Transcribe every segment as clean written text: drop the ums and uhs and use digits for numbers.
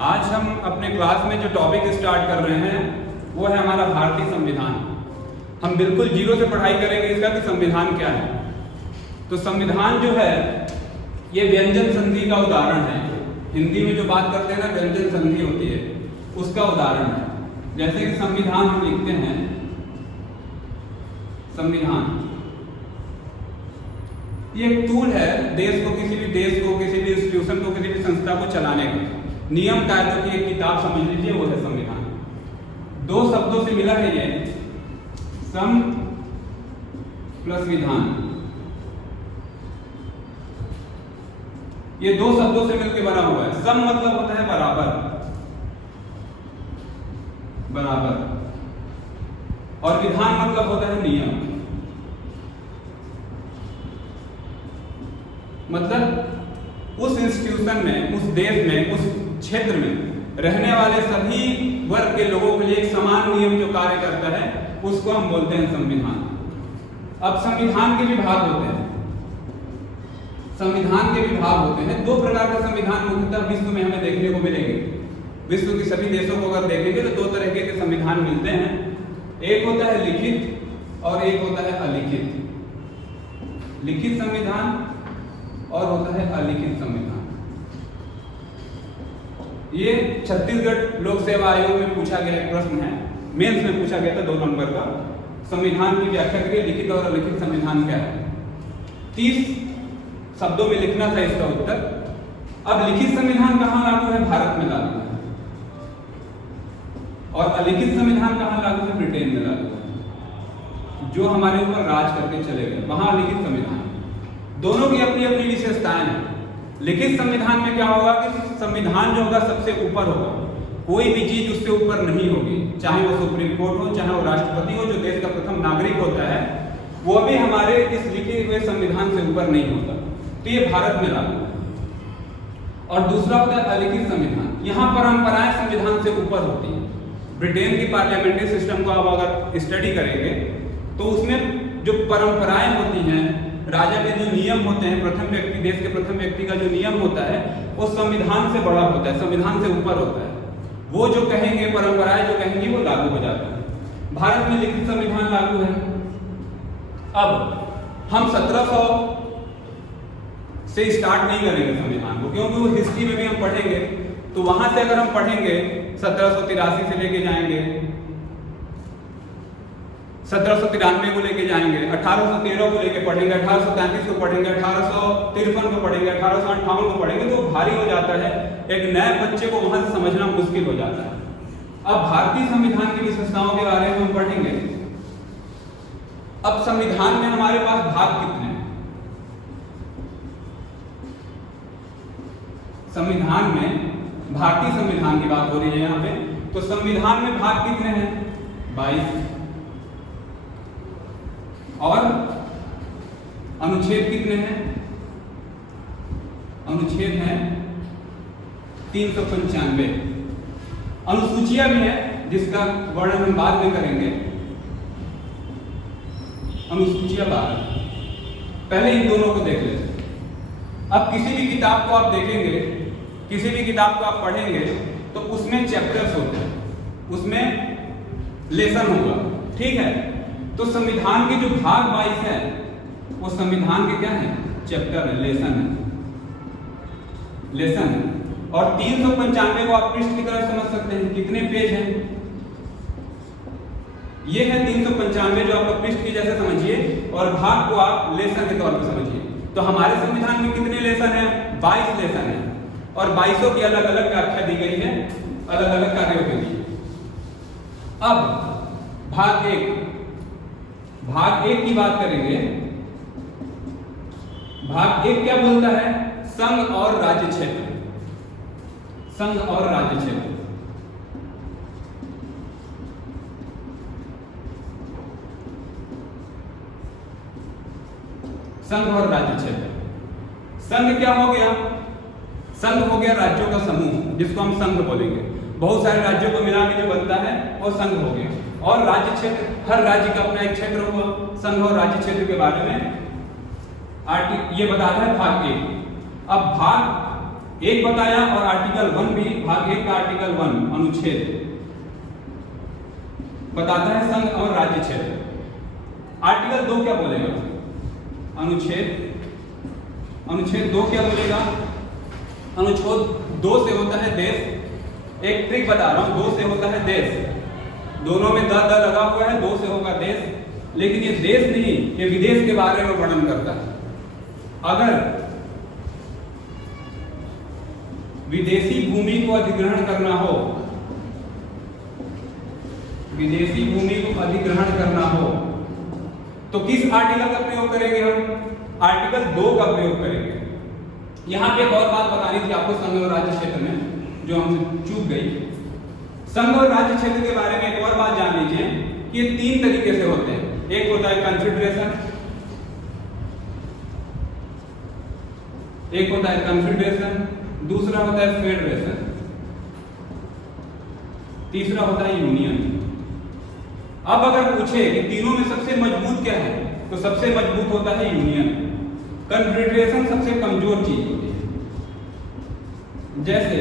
आज हम अपने क्लास में जो टॉपिक स्टार्ट कर रहे हैं वो है हमारा भारतीय संविधान। हम बिल्कुल जीरो से पढ़ाई करेंगे इसका कि संविधान क्या है। तो संविधान जो है ये व्यंजन संधि का उदाहरण है। हिंदी में जो बात करते हैं ना व्यंजन संधि होती है उसका उदाहरण है। जैसे कि संविधान हम लिखते हैं, संविधान ये एक टूल है देश को, किसी भी देश को, किसी भी इंस्टीट्यूशन को, किसी भी संस्था को चलाने का। नियम कायदों की एक किताब समझ लीजिए, वो है संविधान। दो शब्दों से मिला है ये, सम प्लस विधान। ये दो शब्दों से मिलकर बना हुआ है। सम मतलब होता है बराबर, बराबर, और विधान मतलब होता है नियम। मतलब उस इंस्टीट्यूशन में, उस देश में, उस क्षेत्र में रहने वाले सभी वर्ग के लोगों के लिए एक समान नियम जो कार्य करता है उसको हम बोलते हैं संविधान। अब संविधान के विभाग होते हैं, संविधान के विभाग होते हैं। दो प्रकार के संविधान मुख्यतः विश्व में हमें देखने को मिलेंगे। विश्व के सभी देशों को अगर देखेंगे तो दो तरह के संविधान मिलते हैं। एक होता है लिखित और एक होता है अलिखित। लिखित संविधान और होता है अलिखित संविधान। ये छत्तीसगढ़ लोक सेवा आयोग में पूछा गया एक प्रश्न है, मेंस में पूछा गया था 2 नंबर का। संविधान की व्याख्या करिए, लिखित और अलिखित संविधान क्या है। 30 शब्दों में लिखना था इसका उत्तर। अब लिखित संविधान कहां लागू है? भारत में लागू है। और अलिखित संविधान कहां लागू है? ब्रिटेन में लागू है। जो हमारे ऊपर राज करके चले गए वहां अलिखित संविधान। दोनों की अपनी अपनी विशेषताएं हैं। लिखित संविधान में क्या होगा कि संविधान जो होगा सबसे ऊपर होगा, कोई भी चीज उससे ऊपर नहीं होगी। चाहे वो सुप्रीम कोर्ट हो, चाहे वो राष्ट्रपति हो, जो देश का प्रथम नागरिक होता है, वो भी हमारे इस लिखे हुए संविधान से ऊपर नहीं होता। तो ये भारत में लागू है। और दूसरा होता है अलिखित संविधान। यहाँ परंपराएं संविधान से ऊपर होती है। ब्रिटेन की पार्लियामेंट्री सिस्टम को आप अगर स्टडी करेंगे तो उसमें जो परंपराएं होती हैं, राजा के जो नियम होते हैं, प्रथम व्यक्ति, देश के प्रथम व्यक्ति का जो नियम होता है वो संविधान से बड़ा होता है, संविधान से ऊपर होता है। वो जो कहेंगे, परंपराएं जो कहेंगी वो लागू हो जाता है। भारत में लिखित संविधान लागू है। अब हम 1700 से स्टार्ट नहीं करेंगे संविधान को, क्योंकि वो हिस्ट्री में भी हम पढ़ेंगे। तो वहां से अगर हम पढ़ेंगे 1783 से लेके जाएंगे, 1793 को लेके जाएंगे, 1813 को लेके पढ़ेंगे, 1833 को पढ़ेंगे, 1853 को पढ़ेंगे, 1858 को पढ़ेंगे, तो भारी हो जाता है। एक नए बच्चे को वहां से समझना मुश्किल हो जाता है। अब भारतीय संविधान की विशेषताओं के बारे में हम पढ़ेंगे। अब संविधान में हमारे पास भाग कितने हैं? संविधान में, भारतीय संविधान की बात हो रही है यहाँ पे, तो संविधान में भाग कितने हैं? 22। और अनुच्छेद कितने हैं? अनुच्छेद हैं 395। अनुसूचियां भी है जिसका वर्णन हम बाद में करेंगे। अनुसूचियां 12। पहले इन दोनों को देख लेते हैं। अब किसी भी किताब को आप देखेंगे, किसी भी किताब को आप पढ़ेंगे तो उसमें चैप्टर्स होते हैं, उसमें लेसन होगा, ठीक है। तो संविधान के जो भाग 22 है वो संविधान के क्या है? चैप्टर है, लेसन है, लेसन है। और 395 को आप पृष्ठ की तरह समझ सकते हैं। कितने पेज हैं? ये है 395 जो आपका पृष्ठ की जैसे समझिए, और भाग को आप लेसन के तौर पर समझिए। तो हमारे संविधान में कितने लेसन है? 22 लेसन है। और 22 की अलग अलग व्याख्या दी गई है, अलग अलग कार्यों के लिए। अब भाग 1, भाग 1 की बात करेंगे। भाग 1 क्या बोलता है? संघ और राज्य क्षेत्र। संघ और राज्य क्षेत्र। संघ और राज्य क्षेत्र। संघ क्या हो गया? संघ हो गया राज्यों का समूह, जिसको हम संघ बोलेंगे। बहुत सारे राज्यों को मिला के जो बनता है वो संघ हो गया। और राज्य क्षेत्र, हर राज्य का अपना एक क्षेत्र होगा। संघ और राज्य क्षेत्र के बारे में ये बताता है भाग 1। अब भाग एक बताया, और आर्टिकल 1 भी भाग 1 का आर्टिकल 1 अनुच्छेद बताता है संघ और राज्य क्षेत्र। आर्टिकल 2 क्या बोलेगा? अनुच्छेद 2 क्या बोलेगा? अनुच्छेद 2 से होता है देश। एक ट्रिक बता रहा हूं, 2 से होता है देश, दोनों में द लगा हुआ है, 2 से होगा देश, लेकिन ये देश नहीं, ये विदेश के बारे में वर्णन करता है। अगर विदेशी भूमि को अधिग्रहण करना हो, विदेशी भूमि को अधिग्रहण करना हो, तो किस आर्टिकल का प्रयोग करेंगे हम? आर्टिकल 2 का प्रयोग करेंगे। यहां पे एक और बात बतानी थी आपको संघ और राज्य क्षेत्र में, जो हमसे चूक गई। संघ और राज्य क्षेत्र के बारे में एक और बात जान लीजिए कि ये 3 तरीके से होते हैं। एक होता है कन्फेडरेशन, एक होता है कन्फेडरेशन, दूसरा होता है फेडरेशन, तीसरा होता है यूनियन। अब अगर पूछे कि तीनों में सबसे मजबूत क्या है, तो सबसे मजबूत होता है यूनियन। कन्फेडरेशन सबसे कमजोर चीज होती है। जैसे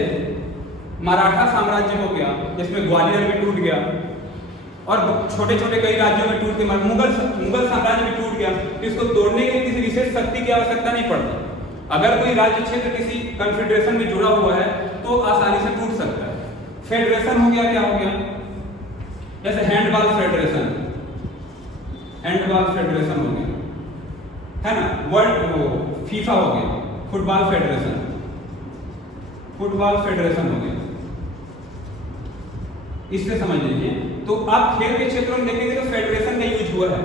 मराठा साम्राज्य हो गया, जिसमें ग्वालियर में टूट गया, और छोटे छोटे कई राज्यों में टूट के मुगल साम्राज्य में टूट गया। इसको तोड़ने के लिए किसी विशेष शक्ति की आवश्यकता नहीं पड़ती। अगर कोई राज्य क्षेत्र किसी कन्फेडरेशन में जुड़ा हुआ है तो आसानी से टूट सकता है। फेडरेशन हो गया, क्या हो गया? जैसे हैंडबॉल फेडरेशन, हैंडबॉल फेडरेशन हो गया, है ना। वर्ल्ड फीफा हो गया, फुटबॉल फेडरेशन, फुटबॉल फेडरेशन हो गया। इससे समझ लीजिए। तो आप खेल के क्षेत्रों में देखेंगे तो फेडरेशन का यूज हुआ है।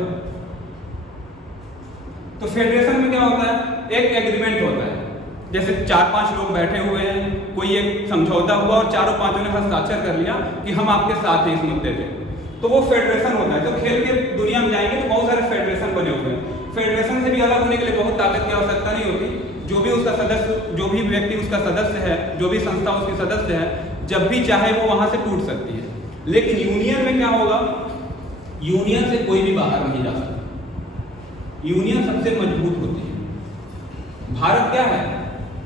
तो फेडरेशन में क्या होता है? एक एग्रीमेंट होता है, जैसे 4-5 लोग बैठे हुए हैं, कोई एक समझौता हुआ और चारों पांचों ने हस्ताक्षर कर लिया कि हम आपके साथ हैं इस मुद्दे पे, तो वो फेडरेशन होता है। तो खेल के दुनिया में जाएंगे तो बहुत सारे फेडरेशन बने हुए हैं। फेडरेशन से भी अलग होने के लिए बहुत ताकत की आवश्यकता नहीं होती। जो भी उसका सदस्य, जो भी व्यक्ति उसका सदस्य है, जो भी संस्था उसकी सदस्य है, जब भी चाहे वो वहां से टूट सकती है। लेकिन यूनियन में क्या होगा? यूनियन से कोई भी बाहर नहीं जा सकता। यूनियन सबसे मजबूत होती है। भारत क्या है?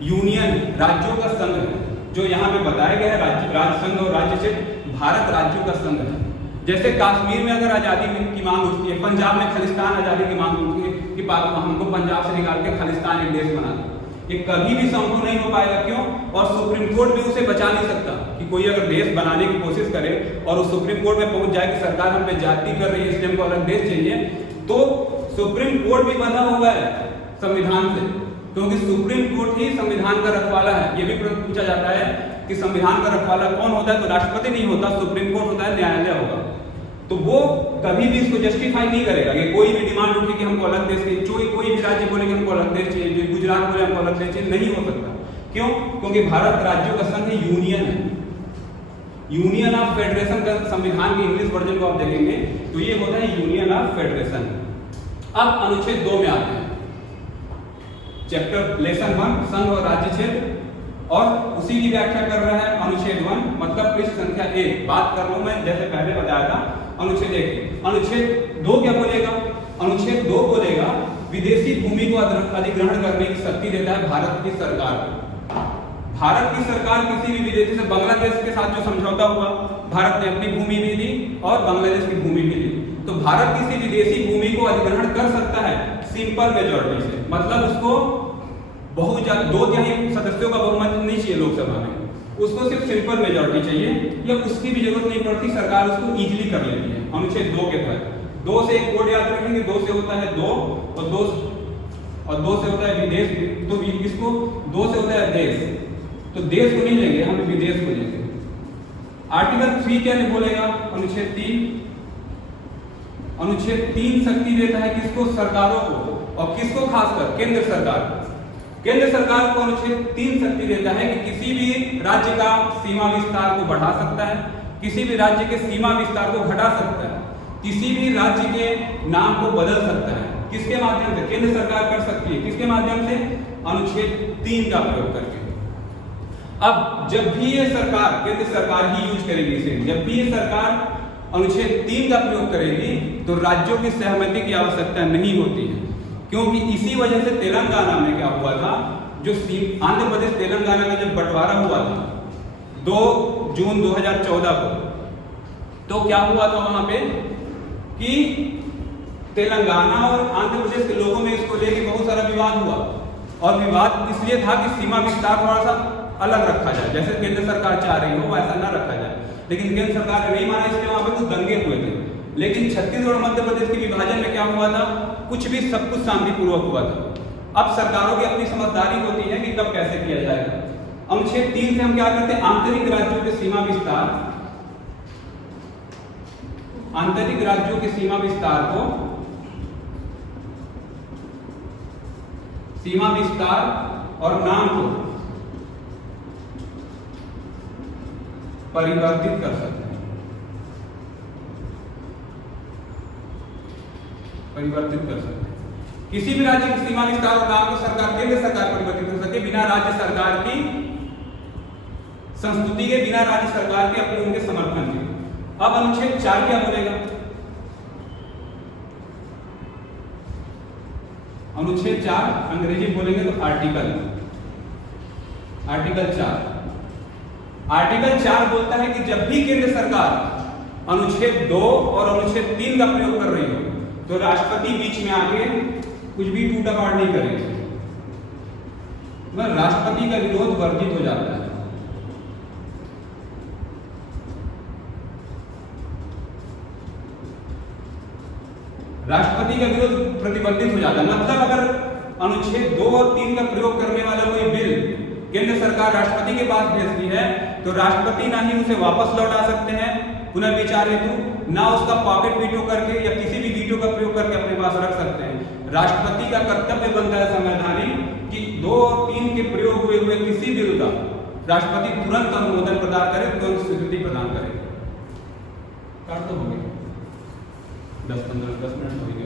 यूनियन, राज्यों का संघ है। जो यहाँ पे बताया गया है राज्य संघ और राज्य क्षेत्र, भारत राज्यों का संघ है। जैसे कश्मीर में अगर आजादी की मांग उठती है, पंजाब में खालिस्तान आजादी की मांग उठती है कि हमको पंजाब से निकाल के खालिस्तान एक देश बना दो, ये कभी भी संभव नहीं हो पाएगा। क्यों? और सुप्रीम कोर्ट भी उसे बचा नहीं सकता कि कोई अगर देश बनाने की कोशिश करे और उस सुप्रीम कोर्ट में पहुंच जाए कि सरकार हम पे जाति कर रही है, इसलिए हमको अलग देश चाहिए, तो सुप्रीम कोर्ट भी बंधा हुआ है संविधान से, क्योंकि सुप्रीम कोर्ट ही संविधान का रखवाला है। ये भी पूछा जाता है कि संविधान का रखवाला कौन होता है? तो राष्ट्रपति नहीं होता, सुप्रीम कोर्ट होता है, न्यायालय होगा। तो वो कभी भी इसको जस्टिफाई नहीं करेगा कि कोई भी डिमांड उठी कि हमको अलग देश चाहिए, कोई भी राज्य बोले कि हमको अलग देश चाहिए, जो गुजरात बोले हमको अलग देश चाहिए, नहीं हो सकता। क्यों? क्योंकि भारत राज्यों का संघ यूनियन है। यूनियन ऑफ फेडरेशन का संविधान के इंग्लिश वर्जन को आप देखेंगे तो ये होता है यूनियन ऑफ फेडरेशन। अब अनुच्छेद 2 में आते हैं। चैप्टर लेसन 1 संघ और राज्य क्षेत्र, और उसी की व्याख्या कर रहा है अनुच्छेद 1, मतलब पृष्ठ संख्या 1। बात कर लूं मैं, जैसे पहले बताया था अनुच्छेद 1। अनुच्छेद 2 क्या बोलेगा? अनुच्छेद 2 बोलेगा विदेशी भूमि को अधिग्रहण करने की शक्ति देता है भारत की सरकार को। भारत की सरकार किसी भी विदेशी से, बांग्लादेश के साथ जो समझौता हुआ, भारत ने अपनी भूमि भी दी और बांग्लादेश की भूमि भी दी, तो भारत किसी विदेशी भूमि को अधिग्रहण कर सकता है सिंपल मेजॉरिटी से। मतलब उसको बहुत ज्यादा 2/3 सदस्यों का बहुमत नहीं चाहिए लोकसभा में, उसको सिर्फ सिंपल मेजॉरिटी चाहिए, या उसकी भी जरूरत नहीं पड़ती, सरकार उसको इजीली कर लेती है अनुच्छेद 2 के तहत। 2 से एक कोड याद रखेंगे, 2 से होता है 2 और 2 से होता है विदेश। तो इसको 2 से होता है देश, तो देश को नहीं लेंगे, हम विदेश को लेंगे। आर्टिकल 3 क्या नहीं बोलेगा? अनुच्छेद 3, अनुच्छेद 3 शक्ति देता है किसको? सरकारों को। और किसको? खासकर केंद्र सरकार को। केंद्र सरकार को अनुच्छेद 3 शक्ति देता है कि किसी भी राज्य का सीमा विस्तार को बढ़ा सकता है, किसी भी राज्य के सीमा विस्तार को घटा सकता है, किसी भी राज्य के नाम को बदल सकता है। किसके माध्यम से? केंद्र सरकार कर सकती है। किसके माध्यम से? अनुच्छेद 3 का प्रयोग करके। अब जब भी ये सरकार, केंद्र सरकार ही यूज करेगी इसे, जब भी ये सरकार अनुच्छेद 3 का प्रयोग करेगी तो राज्यों की सहमति की आवश्यकता नहीं होती है, क्योंकि इसी वजह से तेलंगाना में क्या हुआ था, जो आंध्र प्रदेश तेलंगाना का जब बंटवारा हुआ था 2 जून 2014 को, तो क्या हुआ था वहां पे कि तेलंगाना और आंध्र प्रदेश के लोगों में इसको लेकर बहुत सारा विवाद हुआ। और विवाद इसलिए था कि सीमा विस्तार थोड़ा सा अलग रखा जाए, जैसे केंद्र सरकार चाह रही हो वैसा ना रखा जाए, लेकिन केंद्र सरकार ने नहीं माना, इसलिए वहां पे कुछ दंगे हुए थे। लेकिन छत्तीसगढ़ और मध्य प्रदेश के विभाजन में क्या हुआ था, कुछ भी सब कुछ शांतिपूर्वक हुआ था। अब सरकारों की अपनी समझदारी होती है कि कब कैसे किया जाएगा। अनुच्छेद 3 से हम क्या करते हैं, आंतरिक राज्यों के सीमा विस्तार, आंतरिक राज्यों के सीमा विस्तार को, सीमा विस्तार और नाम को परिवर्तित कर सकते हैं, परिवर्तित कर सकते हैं। किसी भी राज्य की सीमा विस्तार और नाम को सरकार, केंद्र सरकार परिवर्तित कर सकती है बिना राज्य सरकार की संस्तुति के, बिना राज्य सरकार के अपने उनके समर्थन के। अब अनुच्छेद 4 क्या बोलेगा, अनुच्छेद 4 अंग्रेजी बोलेंगे तो आर्टिकल 4। आर्टिकल 4 बोलता है कि जब भी केंद्र सरकार अनुच्छेद 2 और अनुच्छेद 3 का प्रयोग कर रही हो तो राष्ट्रपति बीच में आके कुछ भी टूटापाट नहीं करेंगे, मतलब राष्ट्रपति का विरोध वर्जित हो जाता है। राष्ट्रपति का विरोध प्रतिबंधित हो जाता है। मतलब अगर अनुच्छेद 2 और 3 का प्रयोग करने वाला कोई बिल केंद्र सरकार राष्ट्रपति के पास भेजती है तो राष्ट्रपति ना ही उसे वापस लौटा सकते हैं पुनर्विचार हेतु, ना उसका पॉकेट वीटो करके या किसी भी वीटो का प्रयोग करके अपने पास रख सकते हैं। राष्ट्रपति का कर्तव्य बनता है संवैधानिक कि 2 और 3 के प्रयोग हुए किसी बिल का राष्ट्रपति तुरंत अनुमोदन प्रदान करे, तुरंत स्वीकृति प्रदान करे। काट तो हो गया 10 मिनट हो गए।